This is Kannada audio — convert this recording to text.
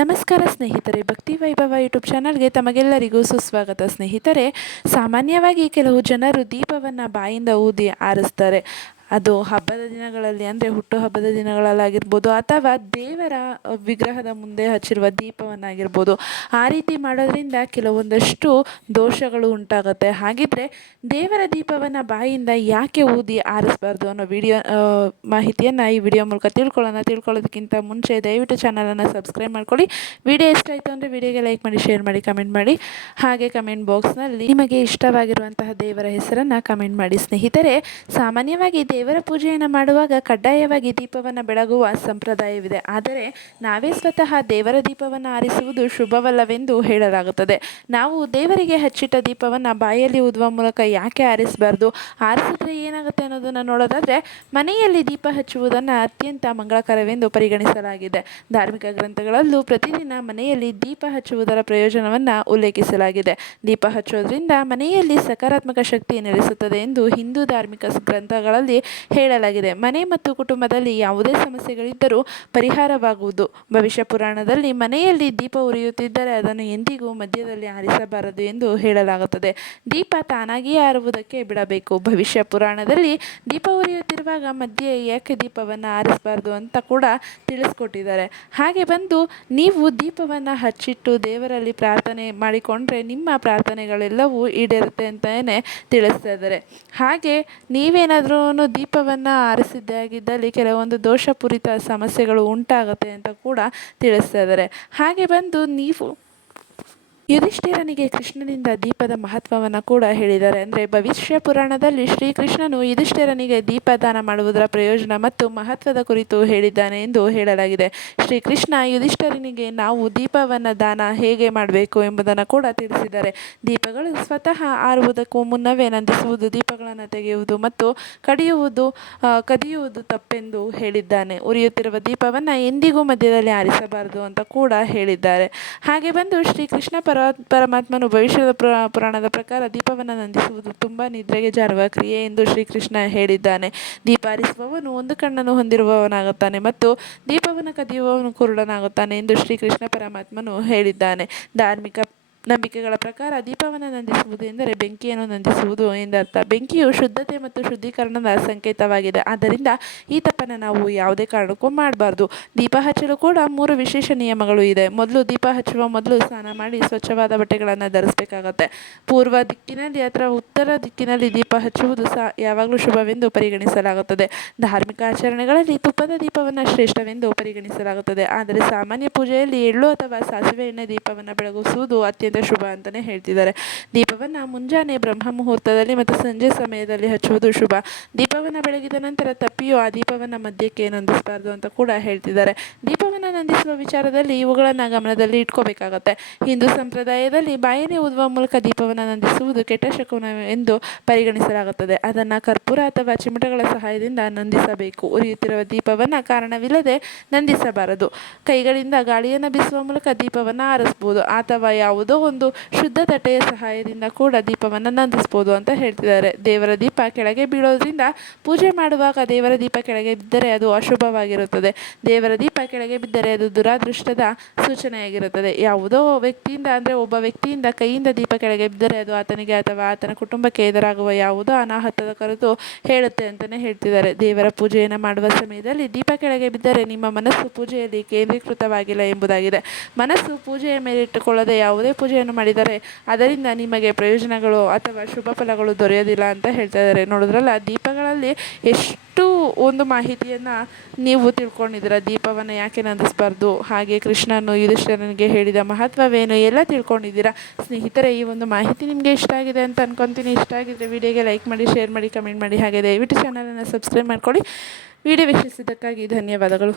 ನಮಸ್ಕಾರ ಸ್ನೇಹಿತರೆ, ಭಕ್ತಿ ವೈಭವ ಯೂಟ್ಯೂಬ್ ಚಾನಲ್ಗೆ ತಮಗೆಲ್ಲರಿಗೂ ಸುಸ್ವಾಗತ. ಸ್ನೇಹಿತರೆ, ಸಾಮಾನ್ಯವಾಗಿ ಕೆಲವು ಜನರು ದೀಪವನ್ನು ಬಾಯಿಂದ ಊದಿ ಆರಿಸ್ತಾರೆ. ಅದು ಹಬ್ಬದ ದಿನಗಳಲ್ಲಿ, ಅಂದರೆ ಹುಟ್ಟುಹಬ್ಬದ ದಿನಗಳಲ್ಲಾಗಿರ್ಬೋದು, ಅಥವಾ ದೇವರ ವಿಗ್ರಹದ ಮುಂದೆ ಹಚ್ಚಿರುವ ದೀಪವನ್ನಾಗಿರ್ಬೋದು. ಆ ರೀತಿ ಮಾಡೋದ್ರಿಂದ ಕೆಲವೊಂದಷ್ಟು ದೋಷಗಳು ಉಂಟಾಗುತ್ತೆ. ಹಾಗಿದ್ರೆ ದೇವರ ದೀಪವನ್ನು ಬಾಯಿಂದ ಯಾಕೆ ಊದಿ ಆರಿಸಬಾರ್ದು ಅನ್ನೋ ಮಾಹಿತಿಯನ್ನು ಈ ವಿಡಿಯೋ ಮೂಲಕ ತಿಳ್ಕೊಳ್ಳೋದಕ್ಕಿಂತ ಮುಂಚೆ ದಯವಿಟ್ಟು ಚಾನಲನ್ನು ಸಬ್ಸ್ಕ್ರೈಬ್ ಮಾಡ್ಕೊಳ್ಳಿ. ವಿಡಿಯೋ ಇಷ್ಟ ಆಯಿತು ಅಂದರೆ ವಿಡಿಯೋಗೆ ಲೈಕ್ ಮಾಡಿ, ಶೇರ್ ಮಾಡಿ, ಕಮೆಂಟ್ ಮಾಡಿ. ಹಾಗೆ ಕಮೆಂಟ್ ಬಾಕ್ಸ್ನಲ್ಲಿ ನಿಮಗೆ ಇಷ್ಟವಾಗಿರುವಂತಹ ದೇವರ ಹೆಸರನ್ನು ಕಮೆಂಟ್ ಮಾಡಿ. ಸ್ನೇಹಿತರೆ, ಸಾಮಾನ್ಯವಾಗಿ ದೇವರ ಪೂಜೆಯನ್ನು ಮಾಡುವಾಗ ಕಡ್ಡಾಯವಾಗಿ ದೀಪವನ್ನು ಬೆಳಗುವ ಸಂಪ್ರದಾಯವಿದೆ. ಆದರೆ ನಾವೇ ಸ್ವತಃ ದೇವರ ದೀಪವನ್ನು ಆರಿಸುವುದು ಶುಭವಲ್ಲವೆಂದು ಹೇಳಲಾಗುತ್ತದೆ. ನಾವು ದೇವರಿಗೆ ಹಚ್ಚಿಟ್ಟ ದೀಪವನ್ನು ಬಾಯಲ್ಲಿ ಊದುವ ಮೂಲಕ ಯಾಕೆ ಆರಿಸಬಾರ್ದು? ಆರಿಸಿದ್ರೆ ಏನಾಗುತ್ತೆ ಅನ್ನೋದನ್ನು ನೋಡೋದಾದರೆ, ಮನೆಯಲ್ಲಿ ದೀಪ ಹಚ್ಚುವುದನ್ನು ಅತ್ಯಂತ ಮಂಗಳಕರವೆಂದು ಪರಿಗಣಿಸಲಾಗಿದೆ. ಧಾರ್ಮಿಕ ಗ್ರಂಥಗಳಲ್ಲೂ ಪ್ರತಿದಿನ ಮನೆಯಲ್ಲಿ ದೀಪ ಹಚ್ಚುವುದರ ಪ್ರಯೋಜನವನ್ನು ಉಲ್ಲೇಖಿಸಲಾಗಿದೆ. ದೀಪ ಹಚ್ಚೋದ್ರಿಂದ ಮನೆಯಲ್ಲಿ ಸಕಾರಾತ್ಮಕ ಶಕ್ತಿ ನೆಲೆಸುತ್ತದೆ ಎಂದು ಹಿಂದೂ ಧಾರ್ಮಿಕ ಗ್ರಂಥಗಳಲ್ಲಿ ಹೇಳಲಾಗಿದೆ. ಮನೆ ಮತ್ತು ಕುಟುಂಬದಲ್ಲಿ ಯಾವುದೇ ಸಮಸ್ಯೆಗಳಿದ್ದರೂ ಪರಿಹಾರವಾಗುವುದು. ಭವಿಷ್ಯ ಪುರಾಣದಲ್ಲಿ ಮನೆಯಲ್ಲಿ ದೀಪ ಉರಿಯುತ್ತಿದ್ದರೆ ಅದನ್ನು ಎಂದಿಗೂ ಮಧ್ಯದಲ್ಲಿ ಆರಿಸಬಾರದು ಎಂದು ಹೇಳಲಾಗುತ್ತದೆ. ದೀಪ ತಾನಾಗಿಯೇ ಆರುವುದಕ್ಕೆ ಬಿಡಬೇಕು. ಭವಿಷ್ಯ ಪುರಾಣದಲ್ಲಿ ದೀಪ ಉರಿಯುತ್ತಿರುವಾಗ ಮಧ್ಯೆ ಏಕೆ ದೀಪವನ್ನು ಆರಿಸಬಾರ್ದು ಅಂತ ಕೂಡ ತಿಳಿಸ್ಕೊಟ್ಟಿದ್ದಾರೆ. ಹಾಗೆ ಬಂದು ನೀವು ದೀಪವನ್ನು ಹಚ್ಚಿಟ್ಟು ದೇವರಲ್ಲಿ ಪ್ರಾರ್ಥನೆ ಮಾಡಿಕೊಂಡ್ರೆ ನಿಮ್ಮ ಪ್ರಾರ್ಥನೆಗಳೆಲ್ಲವೂ ಈಡೇರುತ್ತೆ ಅಂತಲೇ ತಿಳಿಸ್ತಾ ಇದ್ದಾರೆ. ಹಾಗೆ ನೀವೇನಾದರೂ ದೀಪವನ್ನು ಆರಿಸಿದ್ದೇ ಆಗಿದ್ದಲ್ಲಿ ಕೆಲವೊಂದು ದೋಷಪೂರಿತ ಸಮಸ್ಯೆಗಳು ಉಂಟಾಗುತ್ತೆ ಅಂತ ಕೂಡ ತಿಳಿಸ್ತಾ ಇದ್ದಾರೆ. ಹಾಗೆ ಬಂದು ನೀವು ಯುಧಿಷ್ಠಿರನಿಗೆ ಕೃಷ್ಣನಿಂದ ದೀಪದ ಮಹತ್ವವನ್ನು ಕೂಡ ಹೇಳಿದ್ದಾರೆ. ಅಂದರೆ ಭವಿಷ್ಯ ಪುರಾಣದಲ್ಲಿ ಶ್ರೀಕೃಷ್ಣನು ಯುಧಿಷ್ಠಿರನಿಗೆ ದೀಪದಾನ ಮಾಡುವುದರ ಪ್ರಯೋಜನ ಮತ್ತು ಮಹತ್ವದ ಕುರಿತು ಹೇಳಿದ್ದಾನೆ ಎಂದು ಹೇಳಲಾಗಿದೆ. ಶ್ರೀಕೃಷ್ಣ ಯುಧಿಷ್ಠಿರನಿಗೆ ನಾವು ದೀಪವನ್ನು ದಾನ ಹೇಗೆ ಮಾಡಬೇಕು ಎಂಬುದನ್ನು ಕೂಡ ತಿಳಿಸಿದ್ದಾರೆ. ದೀಪಗಳು ಸ್ವತಃ ಆರುವುದಕ್ಕೂ ಮುನ್ನವೇ ನಂದಿಸುವುದು, ದೀಪಗಳನ್ನು ತೆಗೆಯುವುದು ಮತ್ತು ಕದಿಯುವುದು ತಪ್ಪೆಂದು ಹೇಳಿದ್ದಾನೆ. ಉರಿಯುತ್ತಿರುವ ದೀಪವನ್ನು ಎಂದಿಗೂ ಮಧ್ಯದಲ್ಲಿ ಆರಿಸಬಾರದು ಅಂತ ಕೂಡ ಹೇಳಿದ್ದಾರೆ. ಹಾಗೆ ಬಂದು ಶ್ರೀಕೃಷ್ಣ ಪರಮಾತ್ಮನು ಭವಿಷ್ಯದ ಪುರಾಣದ ಪ್ರಕಾರ ದೀಪವನ್ನು ನಂದಿಸುವುದು ತುಂಬ ನಿದ್ರೆಗೆ ಜಾರುವ ಕ್ರಿಯೆ ಎಂದು ಶ್ರೀಕೃಷ್ಣ ಹೇಳಿದ್ದಾನೆ. ದೀಪ ಆರಿಸುವವನು ಒಂದು ಕಣ್ಣನ್ನು ಹೊಂದಿರುವವನಾಗುತ್ತಾನೆ ಮತ್ತು ದೀಪವನ್ನು ಕದಿಯುವವನು ಕುರುಡನಾಗುತ್ತಾನೆ ಎಂದು ಶ್ರೀಕೃಷ್ಣ ಪರಮಾತ್ಮನು ಹೇಳಿದ್ದಾನೆ. ಧಾರ್ಮಿಕ ನಂಬಿಕೆಗಳ ಪ್ರಕಾರ ದೀಪವನ್ನು ನಂದಿಸುವುದು ಎಂದರೆ ಬೆಂಕಿಯನ್ನು ನಂದಿಸುವುದು ಎಂದರ್ಥ. ಬೆಂಕಿಯು ಶುದ್ಧತೆ ಮತ್ತು ಶುದ್ಧೀಕರಣದ ಸಂಕೇತವಾಗಿದೆ. ಆದ್ದರಿಂದ ಈ ತಪ್ಪನ್ನು ನಾವು ಯಾವುದೇ ಕಾರಣಕ್ಕೂ ಮಾಡಬಾರ್ದು. ದೀಪ ಹಚ್ಚಲು ಕೂಡ 3 ವಿಶೇಷ ನಿಯಮಗಳು ಇದೆ. ಮೊದಲು, ದೀಪ ಹಚ್ಚುವ ಮೊದಲು ಸ್ನಾನ ಮಾಡಿ ಸ್ವಚ್ಛವಾದ ಬಟ್ಟೆಗಳನ್ನು ಧರಿಸಬೇಕಾಗತ್ತೆ. ಪೂರ್ವ ದಿಕ್ಕಿನಲ್ಲಿ ಅಥವಾ ಉತ್ತರ ದಿಕ್ಕಿನಲ್ಲಿ ದೀಪ ಹಚ್ಚುವುದು ಯಾವಾಗಲೂ ಶುಭವೆಂದು ಪರಿಗಣಿಸಲಾಗುತ್ತದೆ. ಧಾರ್ಮಿಕ ಆಚರಣೆಗಳಲ್ಲಿ ತುಪ್ಪದ ದೀಪವನ್ನು ಶ್ರೇಷ್ಠವೆಂದು ಪರಿಗಣಿಸಲಾಗುತ್ತದೆ. ಆದರೆ ಸಾಮಾನ್ಯ ಪೂಜೆಯಲ್ಲಿ ಎಳ್ಳು ಅಥವಾ ಸಾಸಿವೆ ಎಣ್ಣೆ ದೀಪವನ್ನು ಬೆಳಗಿಸುವುದು ಅತ್ಯಂತ ಶುಭ ಅಂತಲೇ ಹೇಳ್ತಿದ್ದಾರೆ. ದೀಪವನ್ನು ಮುಂಜಾನೆ ಬ್ರಹ್ಮ ಮುಹೂರ್ತದಲ್ಲಿ ಮತ್ತು ಸಂಜೆ ಸಮಯದಲ್ಲಿ ಹಚ್ಚುವುದು ಶುಭ. ದೀಪವನ್ನು ಬೆಳಗಿದ ನಂತರ ತಪ್ಪಿಯೂ ಆ ದೀಪವನ್ನು ಮಧ್ಯಕ್ಕೆ ನಂದಿಸಬಾರ್ದು ಅಂತ ಕೂಡ ಹೇಳ್ತಿದ್ದಾರೆ. ದೀಪವನ್ನು ನಂದಿಸುವ ವಿಚಾರದಲ್ಲಿ ಇವುಗಳನ್ನು ಗಮನದಲ್ಲಿ ಇಟ್ಕೋಬೇಕಾಗತ್ತೆ. ಹಿಂದೂ ಸಂಪ್ರದಾಯದಲ್ಲಿ ಬಾಯಲ್ಲಿ ಊದುವ ಮೂಲಕ ದೀಪವನ್ನು ನಂದಿಸುವುದು ಕೆಟ್ಟ ಶಕುನ ಎಂದು ಪರಿಗಣಿಸಲಾಗುತ್ತದೆ. ಅದನ್ನು ಕರ್ಪೂರ ಅಥವಾ ಚಿಮಟಗಳ ಸಹಾಯದಿಂದ ನಂದಿಸಬೇಕು. ಉರಿಯುತ್ತಿರುವ ದೀಪವನ್ನು ಕಾರಣವಿಲ್ಲದೆ ನಂದಿಸಬಾರದು. ಕೈಗಳಿಂದ ಗಾಳಿಯನ್ನು ಬೀಸುವ ಮೂಲಕ ದೀಪವನ್ನು ಆರಿಸಬಹುದು ಅಥವಾ ಯಾವುದೋ ಒಂದು ಶುದ್ಧ ತಟ್ಟೆಯ ಸಹಾಯದಿಂದ ಕೂಡ ದೀಪವನ್ನು ನಂದಿಸಬಹುದು ಅಂತ ಹೇಳ್ತಿದ್ದಾರೆ. ದೇವರ ದೀಪ ಕೆಳಗೆ ಬೀಳೋದ್ರಿಂದ ಪೂಜೆ ಮಾಡುವಾಗ ದೇವರ ದೀಪ ಕೆಳಗೆ ಬಿದ್ದರೆ ಅದು ಅಶುಭವಾಗಿರುತ್ತದೆ. ದೇವರ ದೀಪ ಕೆಳಗೆ ಬಿದ್ದರೆ ಅದು ದುರಾದೃಷ್ಟದ ಸೂಚನೆಯಾಗಿರುತ್ತದೆ. ಯಾವುದೋ ವ್ಯಕ್ತಿಯಿಂದ, ಅಂದರೆ ಒಬ್ಬ ವ್ಯಕ್ತಿಯಿಂದ ಕೈಯಿಂದ ದೀಪ ಕೆಳಗೆ ಬಿದ್ದರೆ ಅದು ಆತನಿಗೆ ಅಥವಾ ಆತನ ಕುಟುಂಬಕ್ಕೆ ಎದುರಾಗುವ ಯಾವುದೋ ಅನಾಹುತದ ಕುರಿತು ಹೇಳುತ್ತೆ ಅಂತಲೇ ಹೇಳ್ತಿದ್ದಾರೆ. ದೇವರ ಪೂಜೆಯನ್ನು ಮಾಡುವ ಸಮಯದಲ್ಲಿ ದೀಪ ಕೆಳಗೆ ಬಿದ್ದರೆ ನಿಮ್ಮ ಮನಸ್ಸು ಪೂಜೆಯಲ್ಲಿ ಕೇಂದ್ರೀಕೃತವಾಗಿಲ್ಲ ಎಂಬುದಾಗಿದೆ. ಮನಸ್ಸು ಪೂಜೆಯ ಮೇಲೆ ಇಟ್ಟುಕೊಳ್ಳದೆ ಯಾವುದೇ ಪೂಜೆಯನ್ನು ಮಾಡಿದರೆ ಅದರಿಂದ ನಿಮಗೆ ಪ್ರಯೋಜನಗಳು ಅಥವಾ ಶುಭ ಫಲಗಳು ದೊರೆಯೋದಿಲ್ಲ ಅಂತ ಹೇಳ್ತಾ ಇದ್ದಾರೆ. ನೋಡಿದ್ರಲ್ಲ, ದೀಪಗಳಲ್ಲಿ ಎಷ್ಟು ಒಂದು ಮಾಹಿತಿಯನ್ನು ನೀವು ತಿಳ್ಕೊಂಡಿದ್ದೀರ. ದೀಪವನ್ನು ಯಾಕೆ ನಂದಿಸಬಾರ್ದು, ಹಾಗೆ ಕೃಷ್ಣನು ಯುಧಿಷ್ಠಿರನಿಗೆ ಹೇಳಿದ ಮಹತ್ವವೇನು ಎಲ್ಲ ತಿಳ್ಕೊಂಡಿದ್ದೀರಾ. ಸ್ನೇಹಿತರೆ, ಈ ಒಂದು ಮಾಹಿತಿ ನಿಮಗೆ ಇಷ್ಟ ಆಗಿದೆ ಅಂತ ಅನ್ಕೊತೀನಿ. ಇಷ್ಟ ಆಗಿದ್ದರೆ ವಿಡಿಯೋಗೆ ಲೈಕ್ ಮಾಡಿ, ಶೇರ್ ಮಾಡಿ, ಕಮೆಂಟ್ ಮಾಡಿ. ಹಾಗೆ ದಯವಿಟ್ಟು ಚಾನಲನ್ನು ಸಬ್ಸ್ಕ್ರೈಬ್ ಮಾಡ್ಕೊಳ್ಳಿ. ವಿಡಿಯೋ ವೀಕ್ಷಿಸಿದ್ದಕ್ಕಾಗಿ ಧನ್ಯವಾದಗಳು.